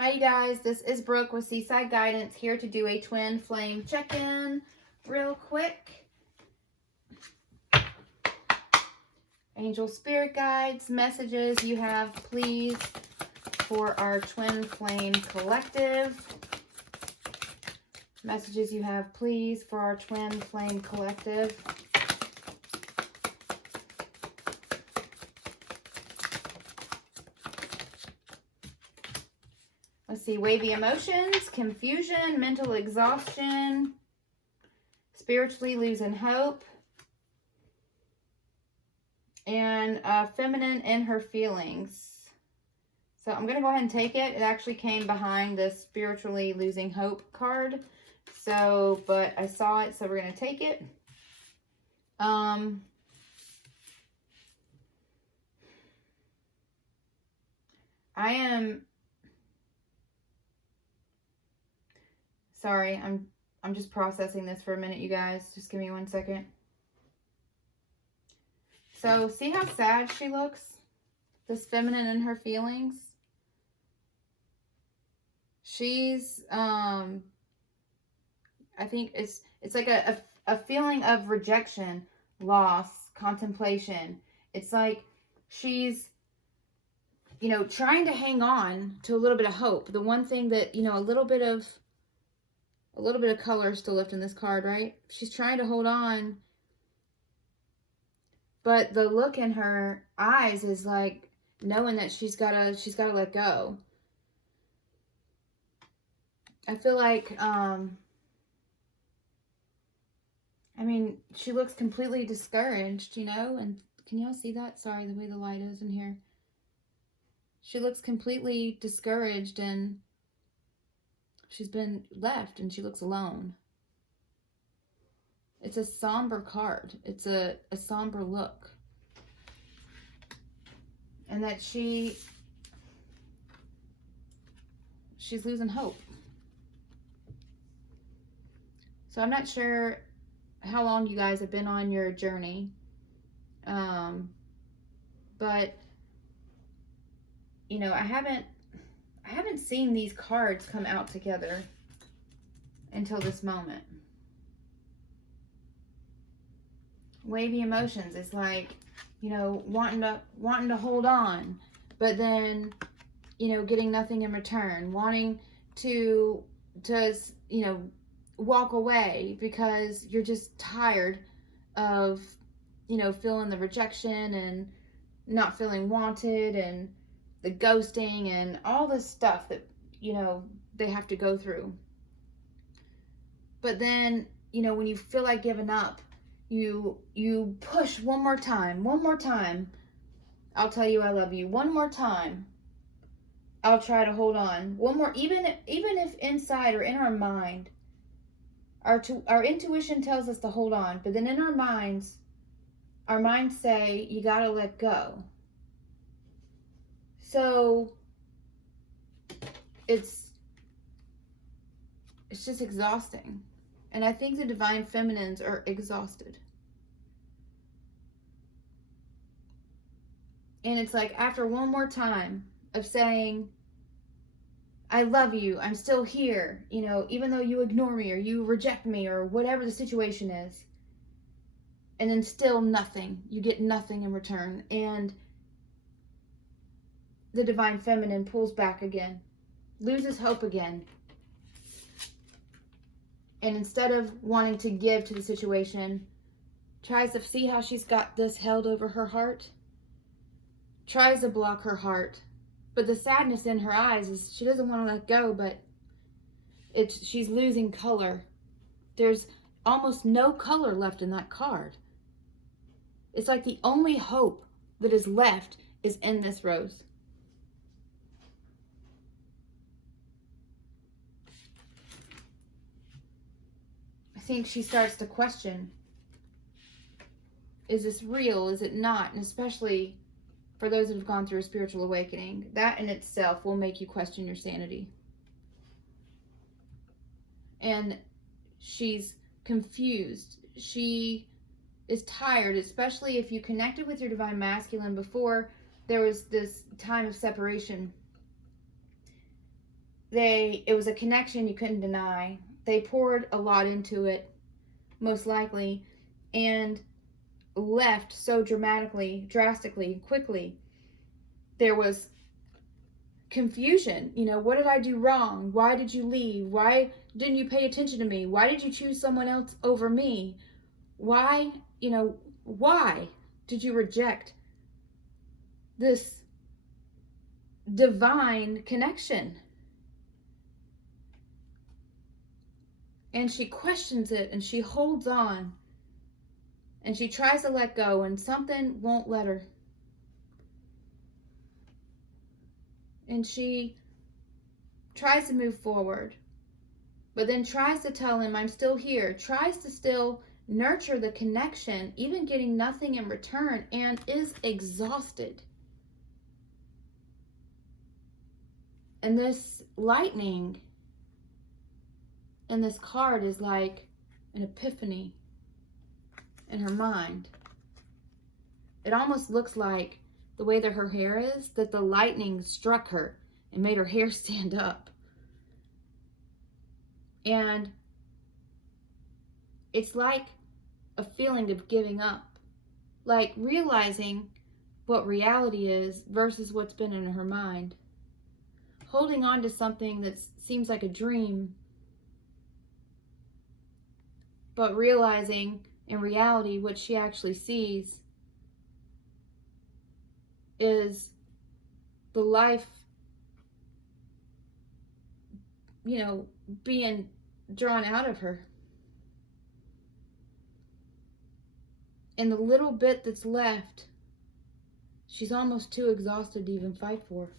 Hi, you guys. This is Brooke with Seaside Guidance, here to do a twin flame check-in real quick. Angel Spirit Guides, messages you have, please, for our twin flame collective. Messages you have, please, for our twin flame collective. Let's see, wavy emotions, confusion, mental exhaustion, spiritually losing hope, and feminine in her feelings. So I'm going to go ahead and take it. It actually came behind the spiritually losing hope card. So, but I saw it, so we're going to take it. Sorry, I'm just processing this for a minute, you guys. Just give me 1 second. So, see how sad she looks? This feminine in her feelings. She's, I think it's like a feeling of rejection, loss, contemplation. It's like she's, trying to hang on to a little bit of hope. The one thing that, a little bit of color is still left in this card, right? She's trying to hold on, but the look in her eyes is like knowing that she's gotta let go. I feel like, she looks completely discouraged, and can y'all see that? Sorry, the way the light is in here. She looks completely discouraged, and she's been left, and she looks alone. It's a somber card. It's a somber look. And that she's losing hope. So I'm not sure how long you guys have been on your journey. But I haven't seen these cards come out together until this moment. Wavy emotions is like, wanting to hold on, but then, getting nothing in return, wanting to walk away because you're just tired of, feeling the rejection and not feeling wanted and the ghosting and all this stuff that, they have to go through. But then, when you feel like giving up, you push one more time. I'll tell you I love you. One more time. I'll try to hold on. One more, even if inside or in our mind, our intuition tells us to hold on, but then in our minds say you gotta let go. So it's just exhausting. And I think the divine feminines are exhausted. And it's like after one more time of saying, I love you, I'm still here, even though you ignore me or you reject me or whatever the situation is. And then still nothing. You get nothing in return. And the divine feminine pulls back again, loses hope again. And instead of wanting to give to the situation, tries to see how she's got this held over her heart, tries to block her heart. But the sadness in her eyes is she doesn't want to let go, but she's losing color. There's almost no color left in that card. It's like the only hope that is left is in this rose. I think she starts to question, is this real? Is it not? And especially for those that have gone through a spiritual awakening, that in itself will make you question your sanity. And she's confused. She is tired, especially if you connected with your divine masculine before there was this time of separation. it was a connection you couldn't deny. They poured a lot into it, most likely, and left so drastically, quickly. There was confusion. What did I do wrong? Why did you leave? Why didn't you pay attention to me? Why did you choose someone else over me? Why did you reject this divine connection? And she questions it, and she holds on, and she tries to let go, and something won't let her. And she tries to move forward, but then tries to tell him, I'm still here, tries to still nurture the connection, even getting nothing in return, and is exhausted. And this lightning in this card is like an epiphany in her mind. It almost looks like the way that her hair is, that the lightning struck her and made her hair stand up. And it's like a feeling of giving up, like realizing what reality is versus what's been in her mind, holding on to something that seems like a dream, but realizing in reality what she actually sees is the life, being drawn out of her. And the little bit that's left, she's almost too exhausted to even fight for.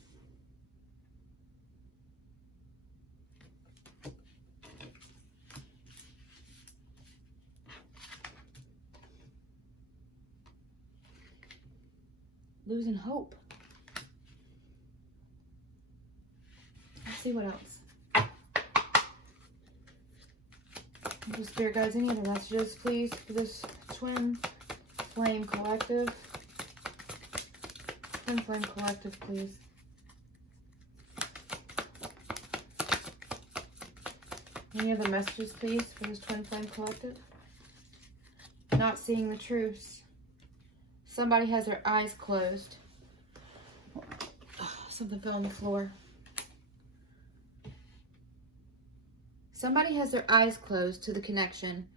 Losing hope. Let's see what else. Spirit guides, any other messages, please, for this twin flame collective? Twin flame collective, please. Any other messages, please, for this twin flame collective? Not seeing the truths. Somebody has their eyes closed. Oh, something fell on the floor. Somebody has their eyes closed to the connection,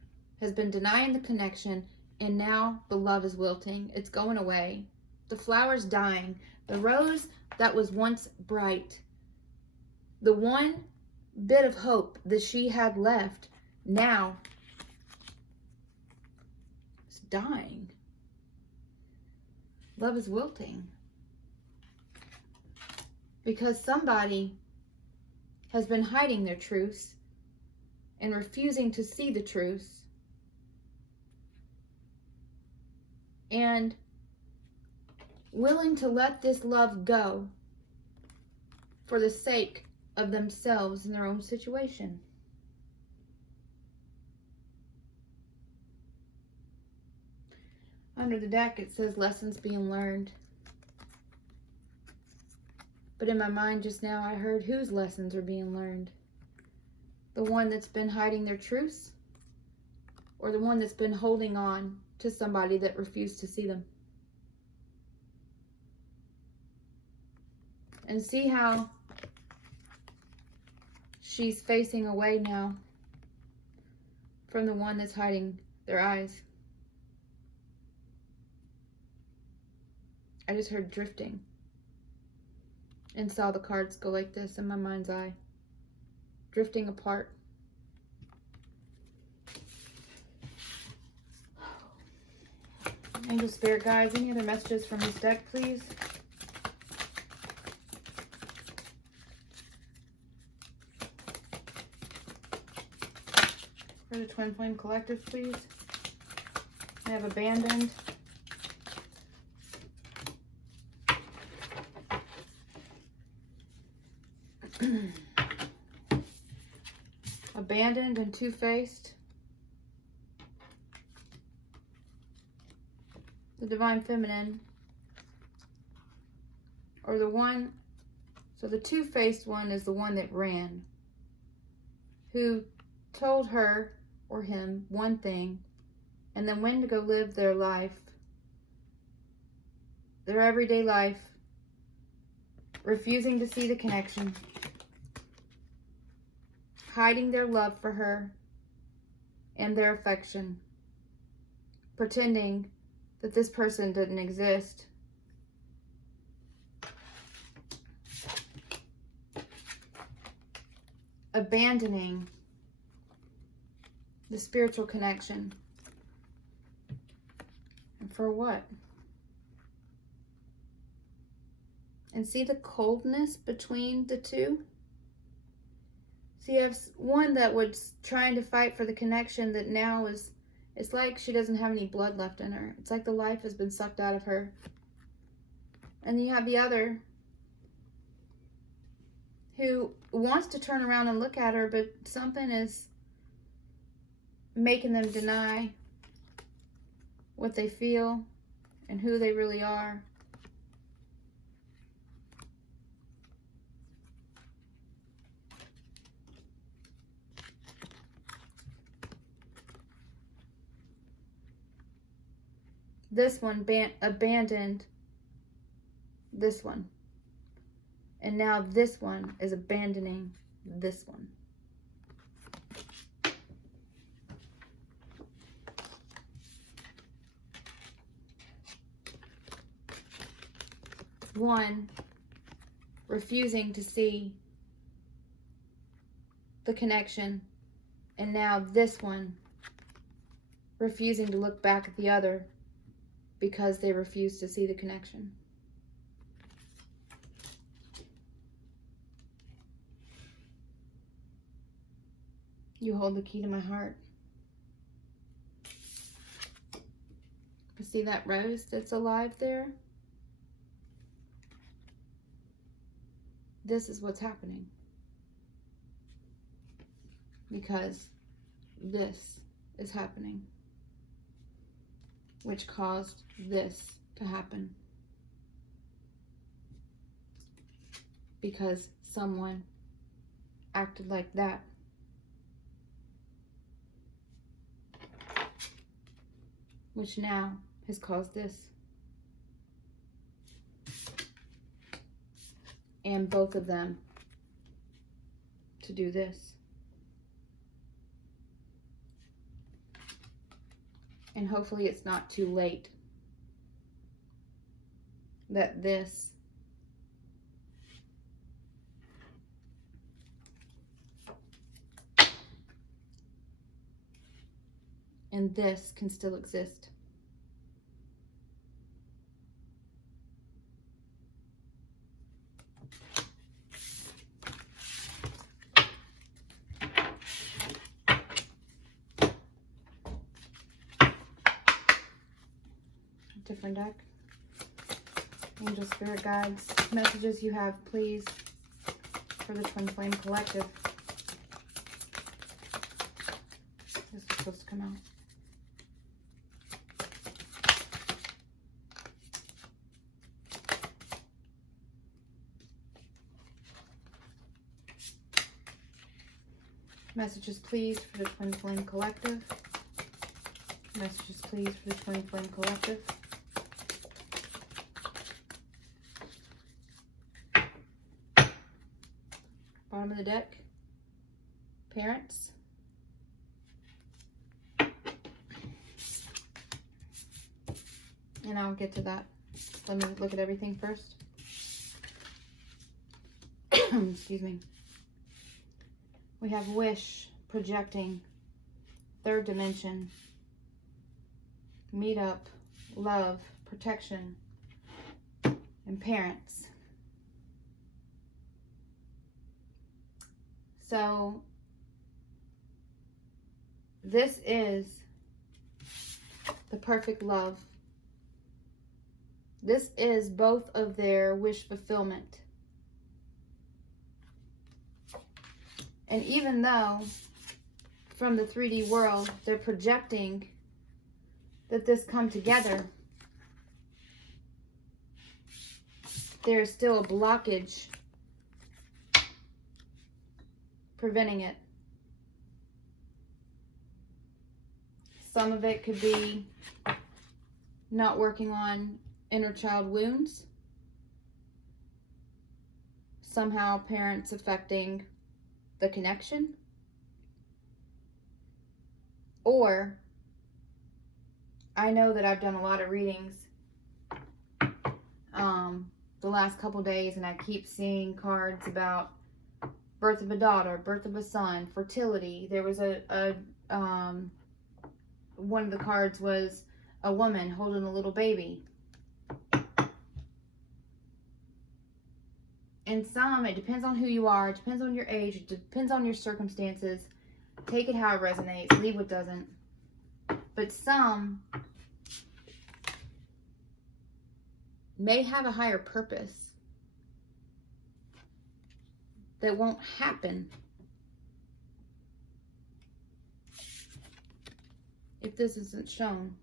has been denying the connection, and now the love is wilting. It's going away. The flower's dying. The rose that was once bright, the one bit of hope that she had left, now is dying. Love is wilting. Because somebody has been hiding their truths and refusing to see the truths. And willing to let this love go for the sake of themselves and their own situation. Under the deck, it says lessons being learned. But in my mind just now, I heard whose lessons are being learned. The one that's been hiding their truths, or the one that's been holding on to somebody that refused to see them. And see how she's facing away now from the one that's hiding their eyes. I just heard drifting and saw the cards go like this in my mind's eye, drifting apart. Angel, spirit guides, any other messages from this deck, please? For the Twin Flame Collective, please. I have abandoned. Abandoned and two-faced. The Divine Feminine. Or the one, So the two-faced one is the one that ran, who told her or him one thing and then went to go live their life, their everyday life, refusing to see the connection, hiding their love for her and their affection, pretending that this person didn't exist. Abandoning the spiritual connection. And for what? And see the coldness between the two? So you have one that was trying to fight for the connection that now is, it's like she doesn't have any blood left in her. It's like the life has been sucked out of her. And then you have the other who wants to turn around and look at her, but something is making them deny what they feel and who they really are. This one abandoned this one. And now this one is abandoning this one. One refusing to see the connection, and now this one refusing to look back at the other because they refuse to see the connection. You hold the key to my heart. You see that rose that's alive there? This is what's happening. Because this is happening, which caused this to happen. Because someone acted like that. Which now has caused this. And both of them to do this. And hopefully it's not too late that this and this can still exist. Different deck. Angel, spirit guides, messages you have, please, for the Twin Flame Collective. This is supposed to come out. Messages, please, for the Twin Flame Collective. Messages, please, for the Twin Flame Collective. Bottom of the deck. Parents. And I'll get to that. Let me look at everything first. Excuse me. We have wish, projecting, third dimension, meet up, love, protection, and parents. So this is the perfect love. This is both of their wish fulfillment. And even though from the 3D world, they're projecting that this come together, there is still a blockage preventing it. Some of it could be not working on inner child wounds. Somehow parents affecting the connection. Or, I know that I've done a lot of readings the last couple days, and I keep seeing cards about birth of a daughter, birth of a son, fertility. There was one of the cards was a woman holding a little baby. And some, it depends on who you are, it depends on your age, it depends on your circumstances. Take it how it resonates, leave what doesn't. But some may have a higher purpose that won't happen if this isn't shown.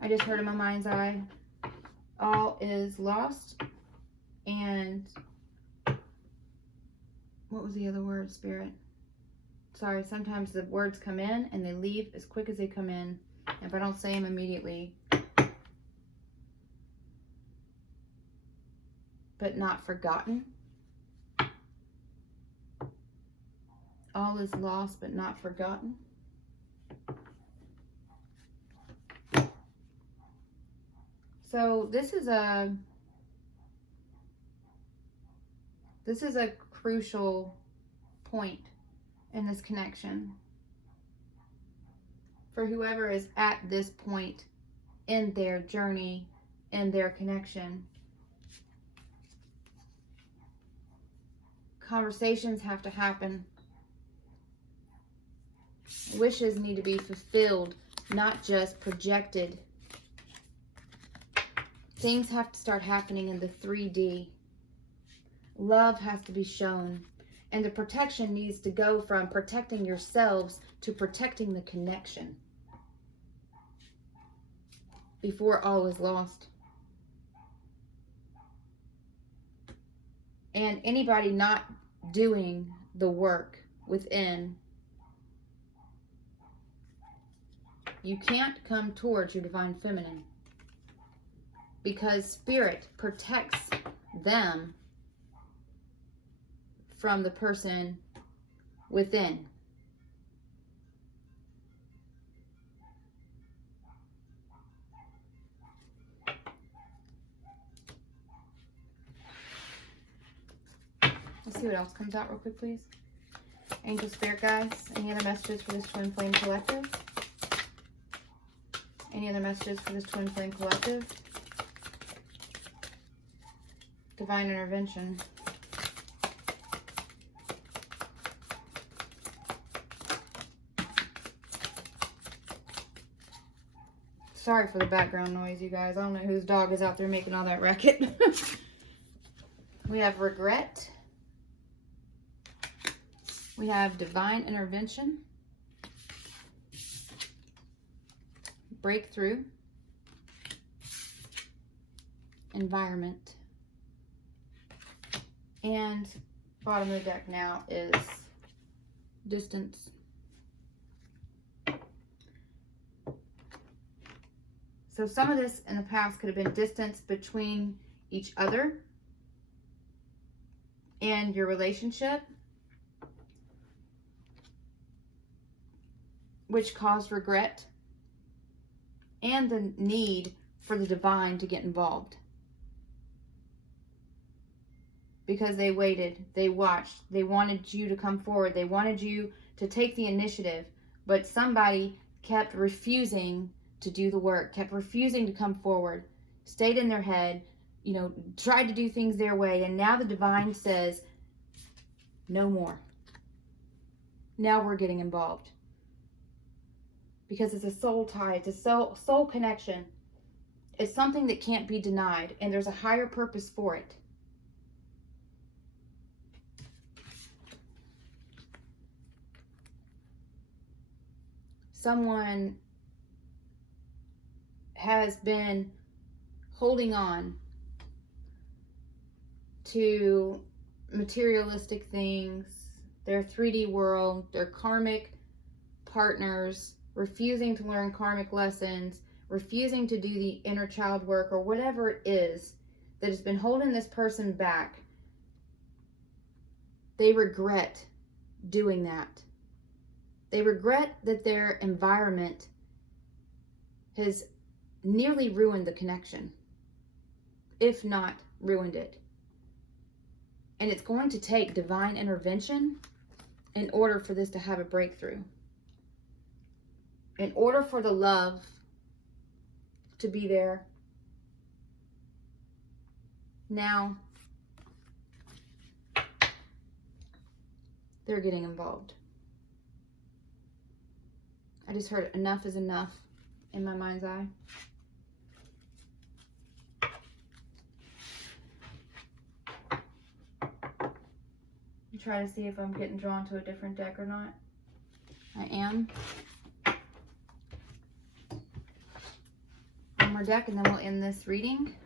I just heard in my mind's eye, all is lost. And what was the other word, Spirit? Sorry, sometimes the words come in and they leave as quick as they come in. If I don't say them immediately. But not forgotten. All is lost but not forgotten. So this is a crucial point in this connection for whoever is at this point in their journey, in their connection. Conversations have to happen. Wishes need to be fulfilled, not just projected. Things have to start happening in the 3D. Love has to be shown. And the protection needs to go from protecting yourselves to protecting the connection before all is lost. And anybody not doing the work within, you can't come towards your divine feminine because spirit protects them from the person within. Let's see what else comes out real quick, please. Angel, Spirit guides, any other messages for this Twin Flame Collective? Any other messages for this Twin Flame Collective? Divine intervention. Sorry for the background noise, you guys. I don't know whose dog is out there making all that racket. We have regret. We have divine intervention. Breakthrough. Environment. And bottom of the deck now is distance. So some of this in the past could have been distance between each other and your relationship, which caused regret and the need for the divine to get involved. Because they waited, they watched, they wanted you to come forward, they wanted you to take the initiative, but somebody kept refusing to do the work, kept refusing to come forward, stayed in their head, you know, tried to do things their way, and now the divine says, no more. Now we're getting involved. Because it's a soul tie, it's a soul connection. It's something that can't be denied, and there's a higher purpose for it. Someone has been holding on to materialistic things, their 3D world, their karmic partners, refusing to learn karmic lessons, refusing to do the inner child work, or whatever it is that has been holding this person back. They regret doing that. They regret that their environment has nearly ruined the connection, if not ruined it. And it's going to take divine intervention in order for this to have a breakthrough. In order for the love to be there. Now, they're getting involved. I just heard enough is enough in my mind's eye. Try to see if I'm getting drawn to a different deck or not. I am. One more deck and then we'll end this reading.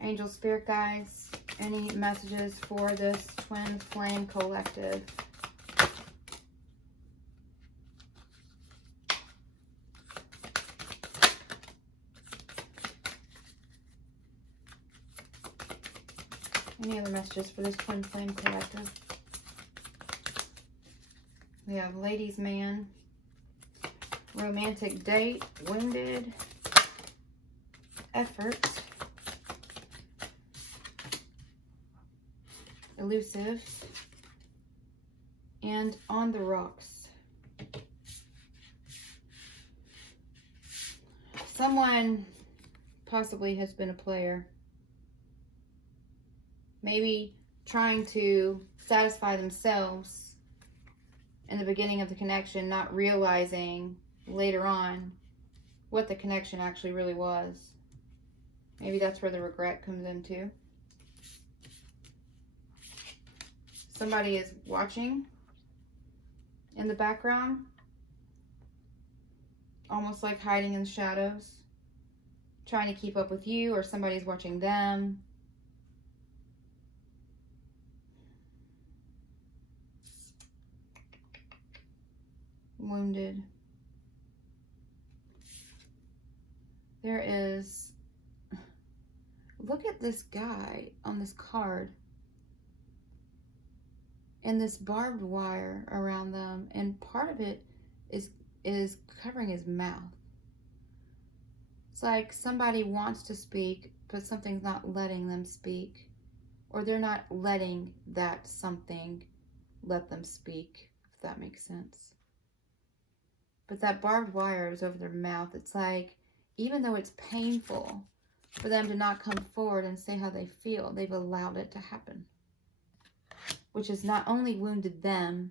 Angel, spirit guides, any messages for this twin flame collective? Any other messages for this twin flame collective? We have ladies man, romantic date, wounded, effort, elusive, and on the rocks. Someone possibly has been a player. Maybe trying to satisfy themselves in the beginning of the connection, not realizing later on what the connection actually really was. Maybe that's where the regret comes into. Somebody is watching in the background, almost like hiding in the shadows, trying to keep up with you, or somebody's watching them. Wounded. There is, look at this guy on this card and this barbed wire around them, and part of it is covering his mouth. It's like somebody wants to speak, but something's not letting them speak, or they're not letting that something let them speak, if that makes sense. But that barbed wire is over their mouth. It's like, even though it's painful for them to not come forward and say how they feel, they've allowed it to happen. Which has not only wounded them,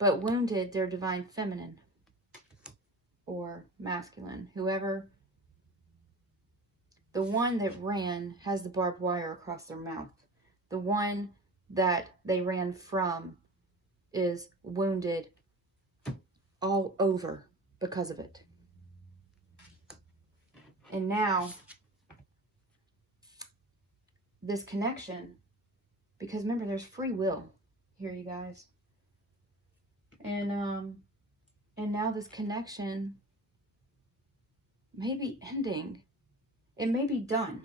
but wounded their divine feminine or masculine. Whoever, the one that ran has the barbed wire across their mouth. The one that they ran from is wounded all over because of it. And now this connection, because remember, there's free will here, you guys, and now this connection may be ending. It may be done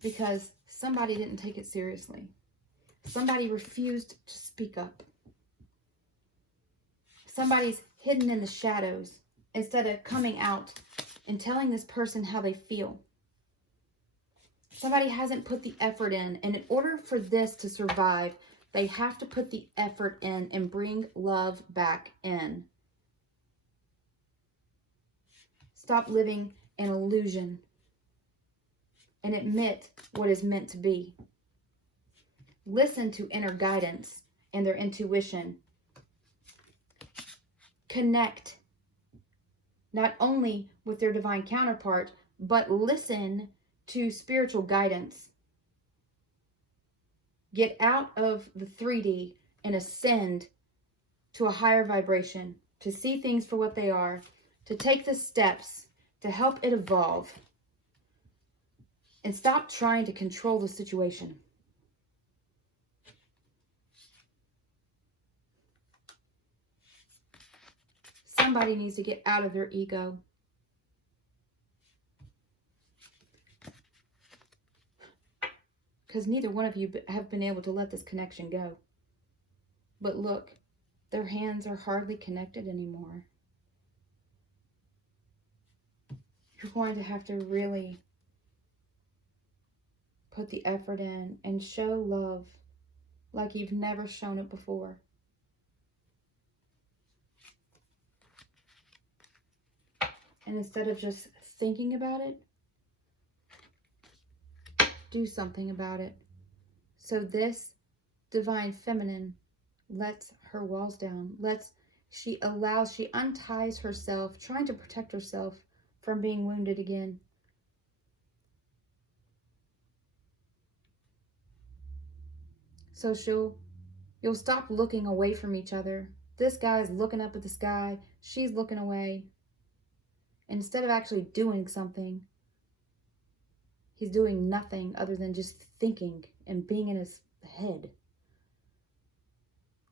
because somebody didn't take it seriously. Somebody refused to speak up. Somebody's hidden in the shadows instead of coming out and telling this person how they feel. Somebody hasn't put the effort in, and in order for this to survive, they have to put the effort in and bring love back in. Stop living an illusion and admit what is meant to be. Listen to inner guidance and their intuition. Connect not only with their divine counterpart, but listen to spiritual guidance. Get out of the 3D and ascend to a higher vibration, to see things for what they are, to take the steps to help it evolve. And stop trying to control the situation. Somebody needs to get out of their ego. Because neither one of you have been able to let this connection go. But look, their hands are hardly connected anymore. You're going to have to really put the effort in and show love like you've never shown it before. And instead of just thinking about it, do something about it. So this divine feminine lets her walls down. She unties herself, trying to protect herself from being wounded again. So you'll stop looking away from each other. This guy's looking up at the sky. She's looking away. Instead of actually doing something, he's doing nothing other than just thinking and being in his head,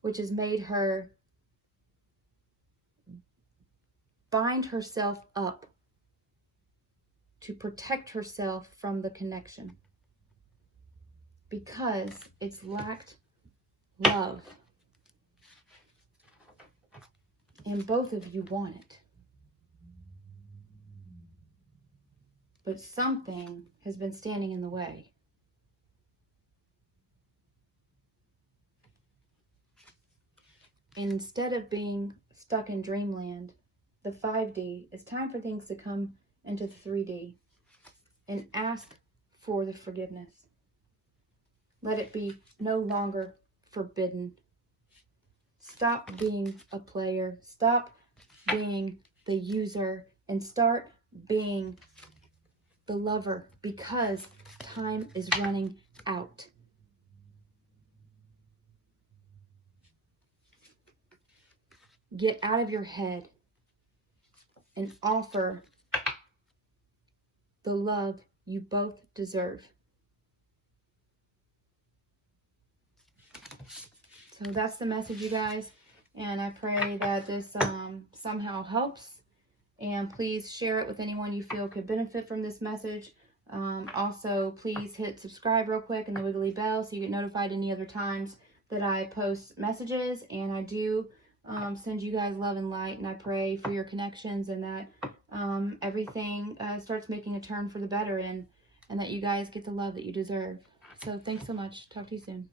which has made her bind herself up to protect herself from the connection, because it's lacked love. And both of you want it. But something has been standing in the way. And instead of being stuck in dreamland, the 5D, it's time for things to come into the 3D and ask for the forgiveness. Let it be no longer forbidden. Stop being a player. Stop being the user and start being the lover, because time is running out. Get out of your head and offer the love you both deserve. So that's the message, you guys. And I pray that this somehow helps. And please share it with anyone you feel could benefit from this message. Also, please hit subscribe real quick and the wiggly bell so you get notified any other times that I post messages. And I do send you guys love and light, and I pray for your connections and that everything starts making a turn for the better, and that you guys get the love that you deserve. So thanks so much. Talk to you soon.